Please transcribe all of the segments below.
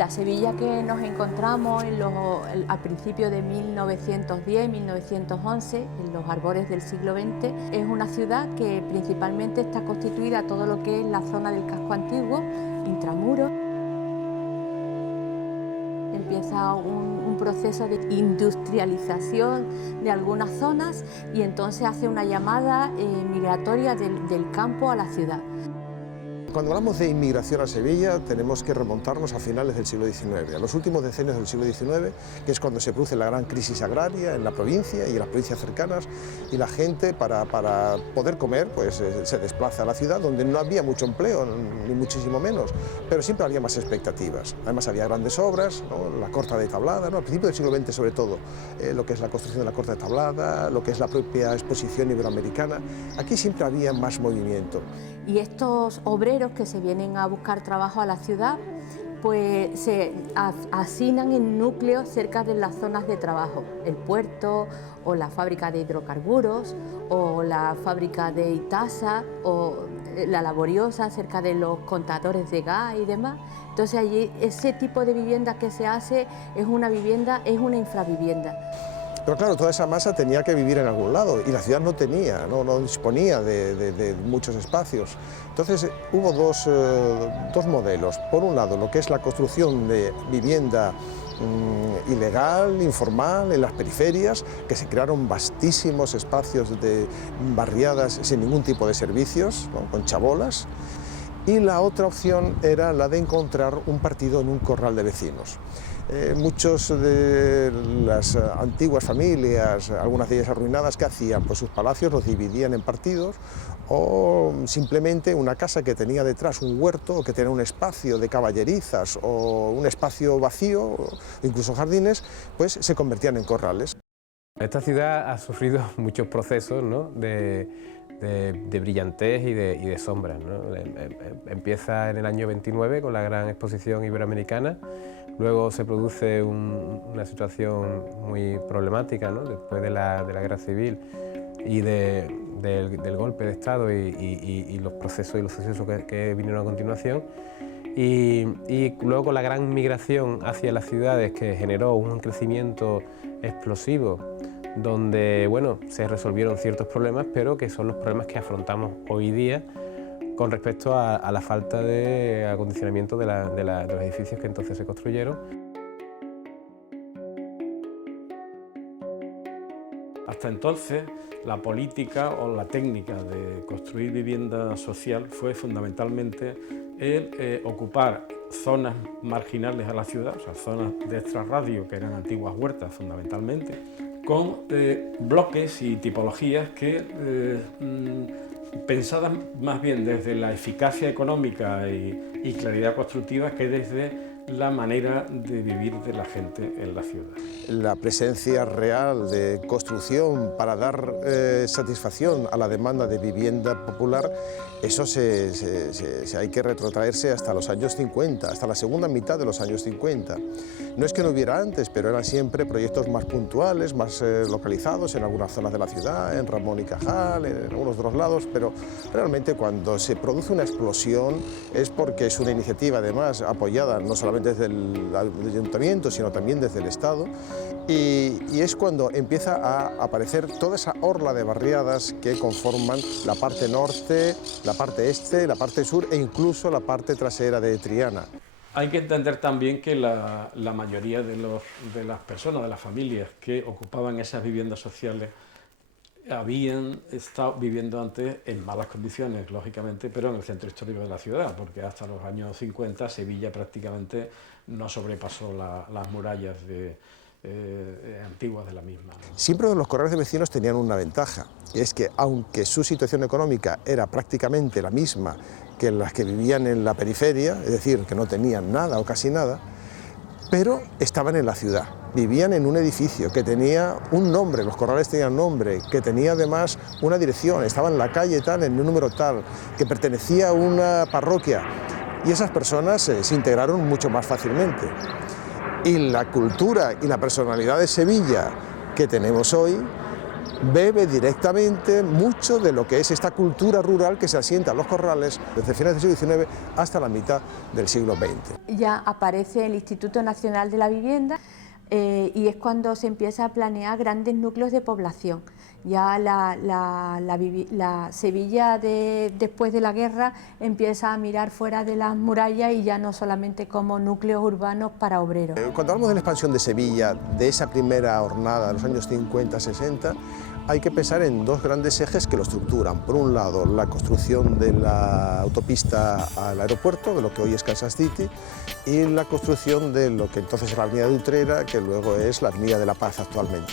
La Sevilla que nos encontramos al principio de 1910-1911, en los albores del siglo XX, es una ciudad que principalmente está constituida todo lo que es la zona del casco antiguo, intramuros. Empieza un proceso de industrialización de algunas zonas y entonces hace una llamada migratoria del campo a la ciudad. Cuando hablamos de inmigración a Sevilla tenemos que remontarnos a finales del siglo XIX, a los últimos decenios del siglo XIX, que es cuando se produce la gran crisis agraria en la provincia y en las provincias cercanas, y la gente para poder comer pues, se desplaza a la ciudad, donde no había mucho empleo, ni muchísimo menos, pero siempre había más expectativas. Además había grandes obras, ¿no? La Corta de Tablada, ¿no? Al principio del siglo XX sobre todo, lo que es la construcción de la Corta de Tablada, lo que es la propia exposición iberoamericana, aquí siempre había más movimiento. Y estos obreros que se vienen a buscar trabajo a la ciudad, pues se hacinan en núcleos cerca de las zonas de trabajo, el puerto o la fábrica de hidrocarburos o la fábrica de Itasa o la laboriosa cerca de los contadores de gas y demás. Entonces allí ese tipo de vivienda que se hace es una vivienda, es una infravivienda. Pero claro, toda esa masa tenía que vivir en algún lado y la ciudad no tenía, no disponía de muchos espacios. Entonces hubo dos modelos. Por un lado, lo que es la construcción de vivienda ilegal, informal, en las periferias, que se crearon vastísimos espacios de barriadas sin ningún tipo de servicios, ¿no? Con chabolas. Y la otra opción era la de encontrar un partido en un corral de vecinos. Muchos de las antiguas familias, algunas de ellas arruinadas, ¿qué hacían? Pues sus palacios los dividían en partidos o simplemente una casa que tenía detrás un huerto o que tenía un espacio de caballerizas o un espacio vacío, incluso jardines, pues se convertían en corrales. Esta ciudad ha sufrido muchos procesos, ¿no? de brillantez y de sombras, ¿no? Empieza en el año 29 con la gran exposición iberoamericana, luego se produce una situación muy problemática, ¿no? Después de la guerra civil y del golpe de Estado y los procesos y los sucesos que vinieron a continuación. Y luego con la gran migración hacia las ciudades que generó un crecimiento explosivo, donde bueno, se resolvieron ciertos problemas, pero que son los problemas que afrontamos hoy día con respecto a la falta de acondicionamiento de los edificios que entonces se construyeron. Hasta entonces, la política o la técnica de construir vivienda social fue fundamentalmente el ocupar zonas marginales a la ciudad, o sea, zonas de extrarradio, que eran antiguas huertas fundamentalmente, con bloques y tipologías que pensadas más bien desde la eficacia económica y claridad constructiva que desde la manera de vivir de la gente en la ciudad. La presencia real de construcción para dar satisfacción a la demanda de vivienda popular, eso hay que retrotraerse hasta los años 50, hasta la segunda mitad de los años 50. No es que no hubiera antes, pero eran siempre proyectos más puntuales, más localizados en algunas zonas de la ciudad, en Ramón y Cajal, en algunos otros lados, pero realmente cuando se produce una explosión es porque es una iniciativa además apoyada no solamente desde el ayuntamiento, sino también desde el Estado, y es cuando empieza a aparecer toda esa orla de barriadas que conforman la parte norte, la parte este, la parte sur e incluso la parte trasera de Triana. Hay que entender también que la mayoría de las personas, de las familias que ocupaban esas viviendas sociales habían estado viviendo antes en malas condiciones, lógicamente, pero en el centro histórico de la ciudad, porque hasta los años 50 Sevilla prácticamente no sobrepasó las murallas antiguas de la misma, ¿no? Siempre los corrales de vecinos tenían una ventaja, y es que aunque su situación económica era prácticamente la misma que las que vivían en la periferia, es decir, que no tenían nada o casi nada, pero estaban en la ciudad, vivían en un edificio que tenía un nombre, los corrales tenían nombre, que tenía además una dirección, estaba en la calle tal, en un número tal, que pertenecía a una parroquia, y esas personas se integraron mucho más fácilmente. Y la cultura y la personalidad de Sevilla que tenemos hoy bebe directamente mucho de lo que es esta cultura rural que se asienta en los corrales desde finales del siglo XIX hasta la mitad del siglo XX. Ya aparece el Instituto Nacional de la Vivienda y es cuando se empieza a planear grandes núcleos de población. Ya la Sevilla después de la guerra empieza a mirar fuera de las murallas y ya no solamente como núcleos urbanos para obreros. Cuando hablamos de la expansión de Sevilla, de esa primera hornada de los años 50-60, hay que pensar en dos grandes ejes que lo estructuran. Por un lado, la construcción de la autopista al aeropuerto, de lo que hoy es Kansas City, y la construcción de lo que entonces era la Avenida de Utrera, que luego es la Avenida de la Paz actualmente.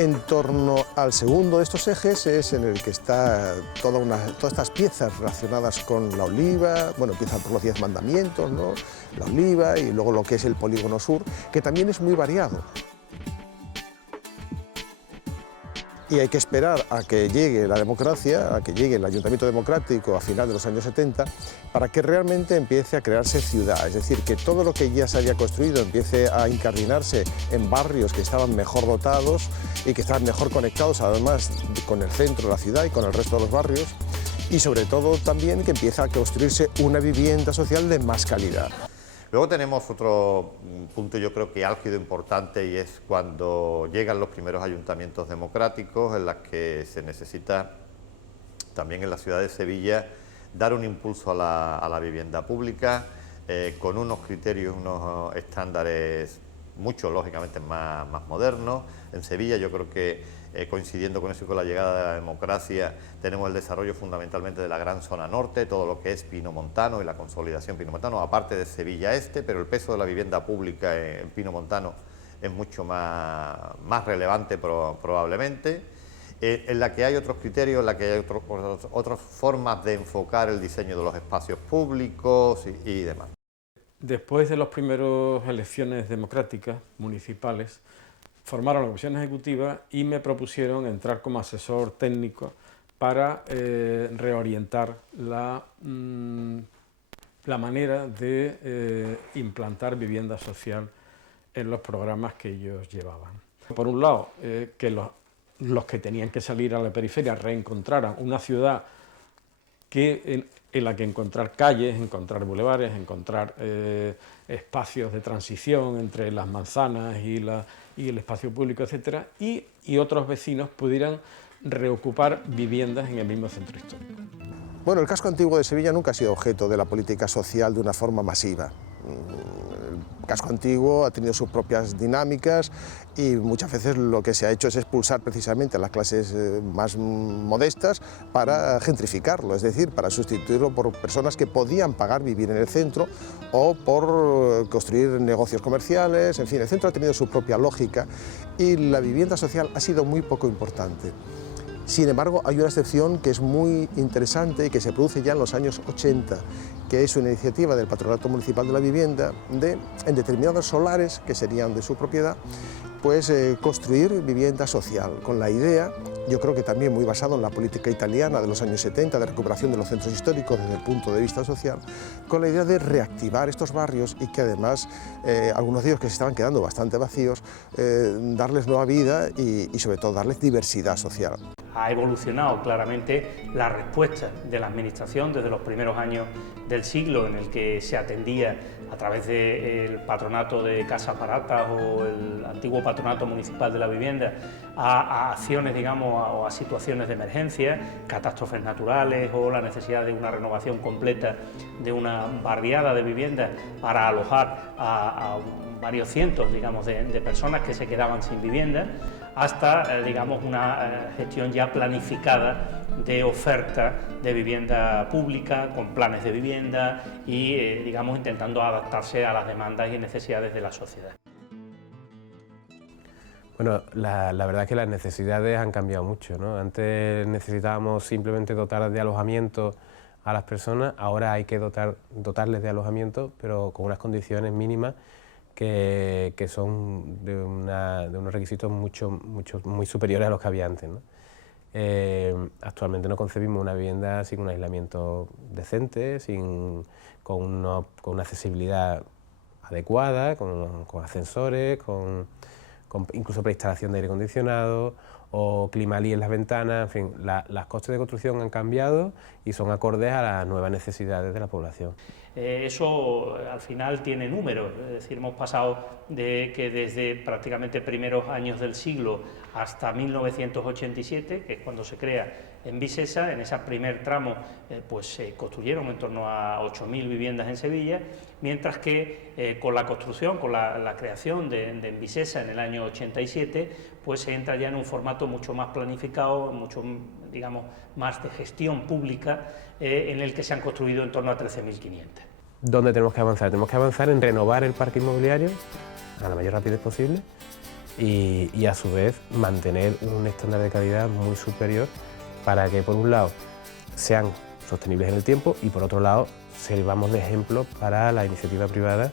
En torno al segundo de estos ejes es en el que está todas estas piezas relacionadas con la oliva, bueno, empiezan por los 10 mandamientos, ¿no? La oliva y luego lo que es el polígono sur, que también es muy variado. Y hay que esperar a que llegue la democracia, a que llegue el ayuntamiento democrático a final de los años 70, para que realmente empiece a crearse ciudad, es decir, que todo lo que ya se había construido empiece a incardinarse en barrios que estaban mejor dotados y que estaban mejor conectados además con el centro de la ciudad y con el resto de los barrios, y sobre todo también que empieza a construirse una vivienda social de más calidad. Luego tenemos otro punto, yo creo que álgido importante, y es cuando llegan los primeros ayuntamientos democráticos en las que se necesita también en la ciudad de Sevilla dar un impulso a la vivienda pública con unos criterios, unos estándares mucho lógicamente más modernos. En Sevilla yo creo que coincidiendo con eso y con la llegada de la democracia, tenemos el desarrollo fundamentalmente de la gran zona norte, todo lo que es Pinomontano y la consolidación Pinomontano, aparte de Sevilla Este, pero el peso de la vivienda pública en Pinomontano es mucho más relevante probablemente, en la que hay otros criterios, en la que hay otras formas de enfocar el diseño de los espacios públicos y demás. Después de las primeras elecciones democráticas municipales, formaron la comisión ejecutiva y me propusieron entrar como asesor técnico para reorientar la manera de implantar vivienda social en los programas que ellos llevaban. Por un lado, que los que tenían que salir a la periferia reencontraran una ciudad en la que encontrar calles, encontrar bulevares, encontrar espacios de transición entre las manzanas y el espacio público, etcétera, y otros vecinos pudieran reocupar viviendas en el mismo centro histórico. Bueno, el casco antiguo de Sevilla nunca ha sido objeto de la política social de una forma masiva. El casco antiguo ha tenido sus propias dinámicas y muchas veces lo que se ha hecho es expulsar precisamente a las clases más modestas para gentrificarlo, es decir, para sustituirlo por personas que podían pagar vivir en el centro o por construir negocios comerciales. En fin, el centro ha tenido su propia lógica y la vivienda social ha sido muy poco importante. Sin embargo, hay una excepción que es muy interesante y que se produce ya en los años 80, que es una iniciativa del Patronato Municipal de la Vivienda de, en determinados solares que serían de su propiedad, pues construir vivienda social, con la idea, yo creo que también muy basado en la política italiana de los años 70, de recuperación de los centros históricos desde el punto de vista social, con la idea de reactivar estos barrios y que además, algunos de ellos que se estaban quedando bastante vacíos, darles nueva vida y sobre todo darles diversidad social. Ha evolucionado claramente la respuesta de la Administración desde los primeros años del siglo, en el que se atendía a través del patronato de casas baratas o el antiguo patronato municipal de la vivienda a acciones, digamos, o a situaciones de emergencia, catástrofes naturales o la necesidad de una renovación completa de una barriada de viviendas para alojar a varios cientos, digamos, de personas que se quedaban sin vivienda, hasta, digamos, una gestión ya planificada de oferta de vivienda pública, con planes de vivienda y, digamos, intentando adaptarse a las demandas y necesidades de la sociedad. Bueno, la verdad es que las necesidades han cambiado mucho, ¿no? Antes necesitábamos simplemente dotar de alojamiento a las personas, ahora hay que dotarles de alojamiento, pero con unas condiciones mínimas que son de unos requisitos muy superiores a los que había antes, ¿no? Actualmente no concebimos una vivienda sin un aislamiento decente, con una accesibilidad adecuada, con ascensores, con incluso preinstalación de aire acondicionado o Climalí en las ventanas, en fin, las costes de construcción han cambiado y son acordes a las nuevas necesidades de la población. Eso al final tiene números, es decir, hemos pasado de que desde prácticamente primeros años del siglo hasta 1987, que es cuando se crea Envisesa, en ese primer tramo pues se construyeron en torno a 8.000 viviendas en Sevilla, mientras que con la construcción, con la creación de Envisesa en el año 87, pues se entra ya en un formato mucho más planificado, mucho, digamos, más de gestión pública, en el que se han construido en torno a 13.500. ¿Dónde tenemos que avanzar? Tenemos que avanzar en renovar el parque inmobiliario a la mayor rapidez posible y a su vez mantener un estándar de calidad muy superior para que por un lado sean sostenibles en el tiempo y por otro lado sirvamos de ejemplo para la iniciativa privada,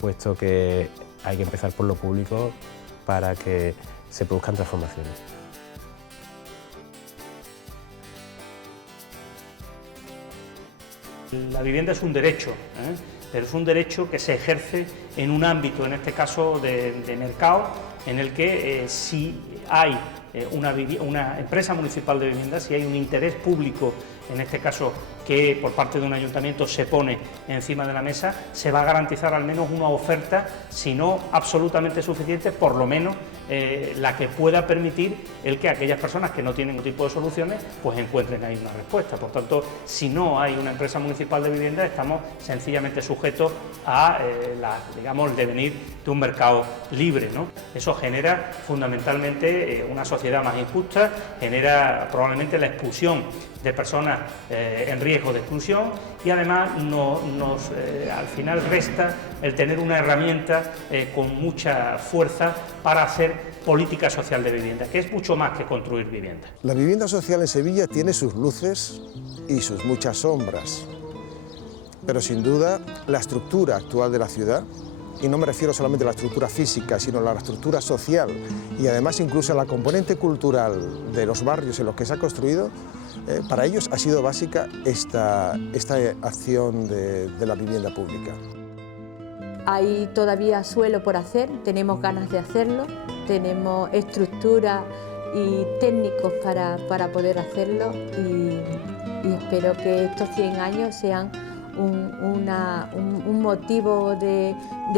puesto que hay que empezar por lo público para que se produzcan transformaciones. La vivienda es un derecho, pero es un derecho que se ejerce en un ámbito, en este caso de mercado, en el que si hay una empresa municipal de vivienda, si hay un interés público, en este caso que por parte de un ayuntamiento se pone encima de la mesa, se va a garantizar al menos una oferta, si no absolutamente suficiente, por lo menos la que pueda permitir el que aquellas personas que no tienen ningún tipo de soluciones pues encuentren ahí una respuesta. Por tanto, si no hay una empresa municipal de vivienda, estamos sencillamente sujetos a digamos, el devenir de un mercado libre, ¿no? Eso genera fundamentalmente una sociedad más injusta, genera probablemente la expulsión de personas en riesgo de exclusión y además al final resta el tener una herramienta con mucha fuerza para hacer política social de vivienda, que es mucho más que construir vivienda. La vivienda social en Sevilla tiene sus luces y sus muchas sombras, pero sin duda la estructura actual de la ciudad, y no me refiero solamente a la estructura física, sino a la estructura social y además incluso a la componente cultural de los barrios en los que se ha construido, para ellos ha sido básica esta acción de la vivienda pública. Hay todavía suelo por hacer, tenemos ganas de hacerlo, tenemos estructura y técnicos para poder hacerlo y espero que estos 100 años sean un motivo de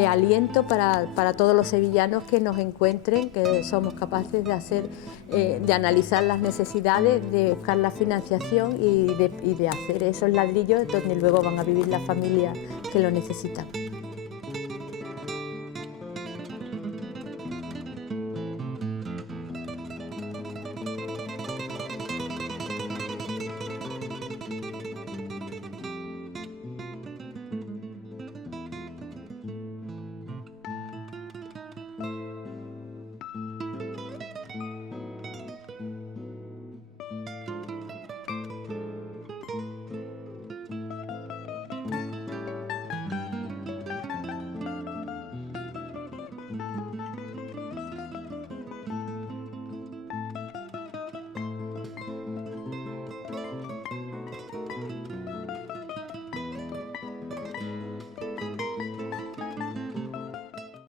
aliento para todos los sevillanos que nos encuentren, que somos capaces de analizar las necesidades, de buscar la financiación y de hacer esos ladrillos donde luego van a vivir las familias que lo necesitan.